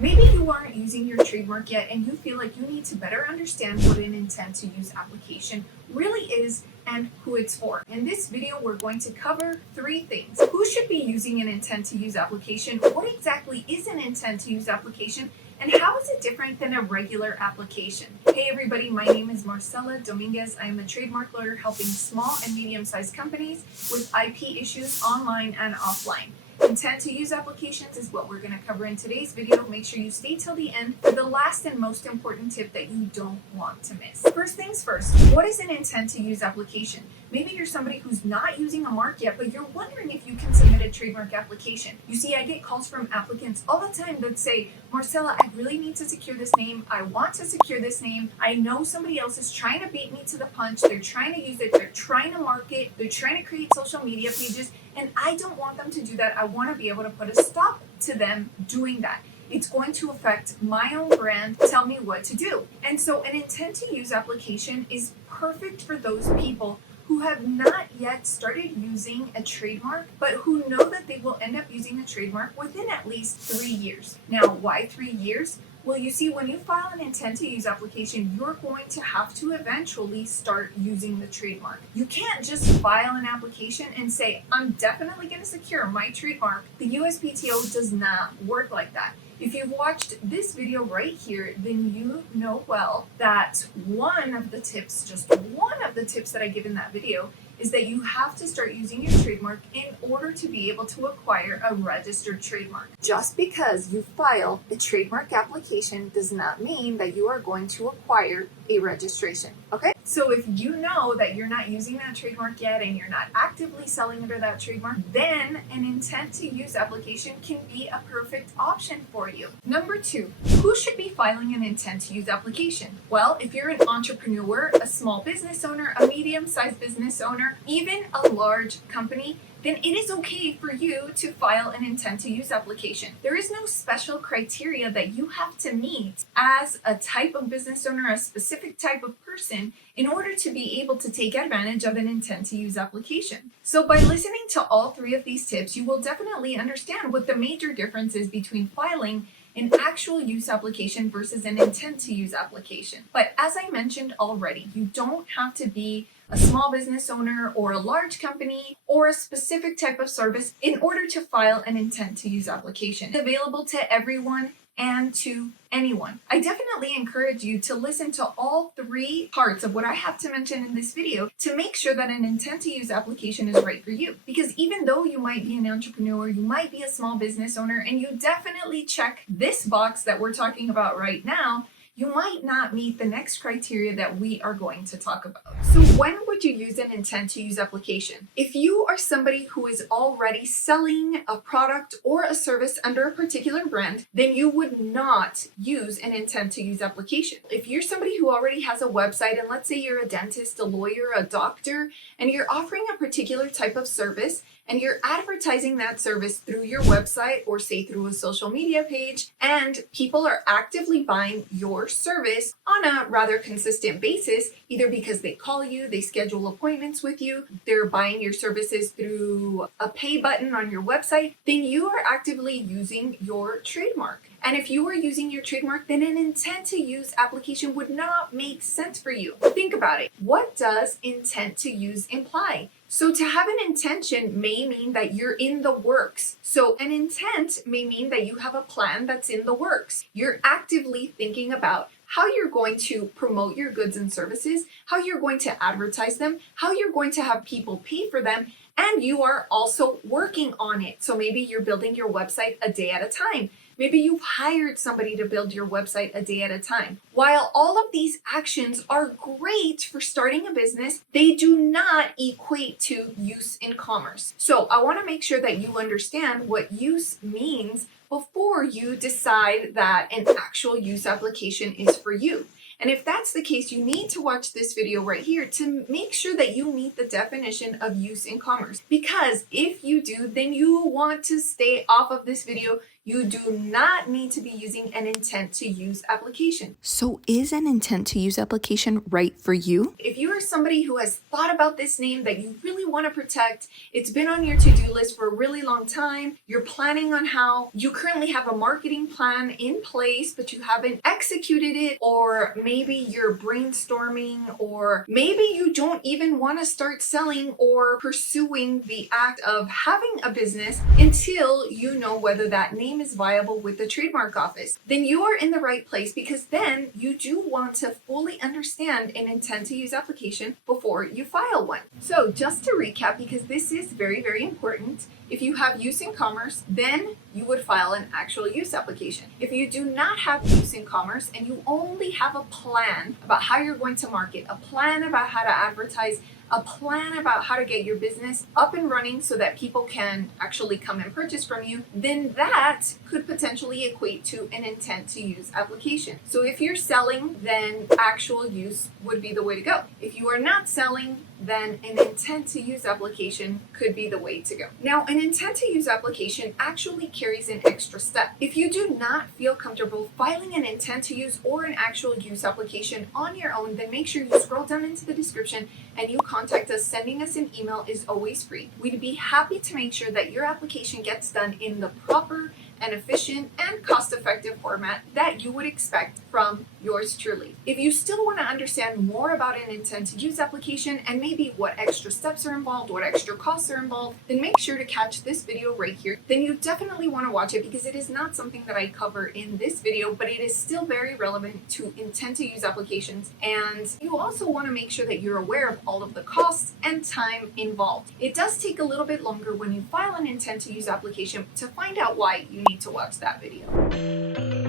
Maybe you aren't using your trademark yet and you feel like you need to better understand what an intent to use application really is and who it's for. In this video, we're going to cover 3 things. Who should be using an intent to use application? What exactly is an intent to use application? And how is it different than a regular application? Hey everybody, my name is Marcella Dominguez. I am a trademark lawyer helping small and medium-sized companies with IP issues online and offline. Intent to use applications is what we're going to cover in today's video. Make sure you stay till the end for the last and most important tip that you don't want to miss. First things first, what is an intent to use application? Maybe you're somebody who's not using a mark yet, but you're wondering if you can submit a trademark application. You see, I get calls from applicants all the time that say, Marcella, I really need to secure this name. I want to secure this name. I know somebody else is trying to beat me to the punch. They're trying to use it. They're trying to market. They're trying to create social media pages. And I don't want them to do that. I want to be able to put a stop to them doing that. It's going to affect my own brand. Tell me what to do. And so an intent to use application is perfect for those people who have not yet started using a trademark, but who know that they will end up using a trademark within at least 3 years. Now, why 3 years? Well, you see, when you file an intent to use application, you're going to have to eventually start using the trademark. You can't just file an application and say, I'm definitely going to secure my trademark. The USPTO does not work like that. If you've watched this video right here, then you know well that one of the tips that I give in that video is that you have to start using your trademark in order to be able to acquire a registered trademark. Just because you file a trademark application does not mean that you are going to acquire a registration, okay? So if you know that you're not using that trademark yet and you're not actively selling under that trademark, then an intent to use application can be a perfect option for you. Number 2, who should be filing an intent to use application? Well, if you're an entrepreneur, a small business owner, a medium-sized business owner, even a large company, then it is okay for you to file an intent to use application. There is no special criteria that you have to meet as a type of business owner, a specific type of person, in order to be able to take advantage of an intent to use application. So by listening to all 3 of these tips, you will definitely understand what the major difference is between filing an actual use application versus an intent to use application. But as I mentioned already, you don't have to be a small business owner or a large company or a specific type of service in order to file an intent to use application. It's available to everyone and to anyone. I definitely encourage you to listen to all 3 parts of what I have to mention in this video to make sure that an intent to use application is right for you. Because even though you might be an entrepreneur, you might be a small business owner, and you definitely check this box that we're talking about right now, you might not meet the next criteria that we are going to talk about. So when would you use an intent to use application? If you are somebody who is already selling a product or a service under a particular brand, then you would not use an intent to use application. If you're somebody who already has a website, and let's say you're a dentist, a lawyer, a doctor, and you're offering a particular type of service, and you're advertising that service through your website or say through a social media page, and people are actively buying your service on a rather consistent basis, either because they call you, they schedule appointments with you, they're buying your services through a pay button on your website, then you are actively using your trademark. And if you are using your trademark, then an intent to use application would not make sense for you. Think about it. What does intent to use imply? So to have an intention may mean that you're in the works. So an intent may mean that you have a plan that's in the works. You're actively thinking about how you're going to promote your goods and services, how you're going to advertise them, how you're going to have people pay for them, and you are also working on it. So maybe you're building your website a day at a time. Maybe you've hired somebody to build your website a day at a time. While all of these actions are great for starting a business, they do not equate to use in commerce. So I want to make sure that you understand what use means before you decide that an actual use application is for you. And if that's the case, you need to watch this video right here to make sure that you meet the definition of use in commerce. Because if you do, then you want to stay off of this video. You do not need to be using an intent to use application. So is an intent to use application right for you? If you are somebody who has thought about this name that you really want to protect, it's been on your to-do list for a really long time, you're planning on how you currently have a marketing plan in place, but you haven't executed it, or maybe you're brainstorming, or maybe you don't even want to start selling or pursuing the act of having a business until you know whether that name is viable with the trademark office, then you are in the right place, because then you do want to fully understand an intent to use application before you file one. So just to recap, because this is very, very important, if you have use in commerce, then you would file an actual use application. If you do not have use in commerce and you only have a plan about how you're going to market, a plan about how to advertise, a plan about how to get your business up and running so that people can actually come and purchase from you, then that could potentially equate to an intent to use application. So if you're selling, then actual use would be the way to go. If you are not selling, then an intent to use application could be the way to go. Now, an intent to use application actually carries an extra step. If you do not feel comfortable filing an intent to use or an actual use application on your own, then make sure you scroll down into the description and you contact us. Sending us an email is always free. We'd be happy to make sure that your application gets done in the proper and efficient and cost-effective format that you would expect from yours truly. If you still want to understand more about an intent to use application and maybe what extra steps are involved, what extra costs are involved, then make sure to catch this video right here. Then you definitely want to watch it, because it is not something that I cover in this video, but it is still very relevant to intent to use applications. And you also want to make sure that you're aware of all of the costs and time involved. It does take a little bit longer when you file an intent to use application. To find out why, you need to watch that video.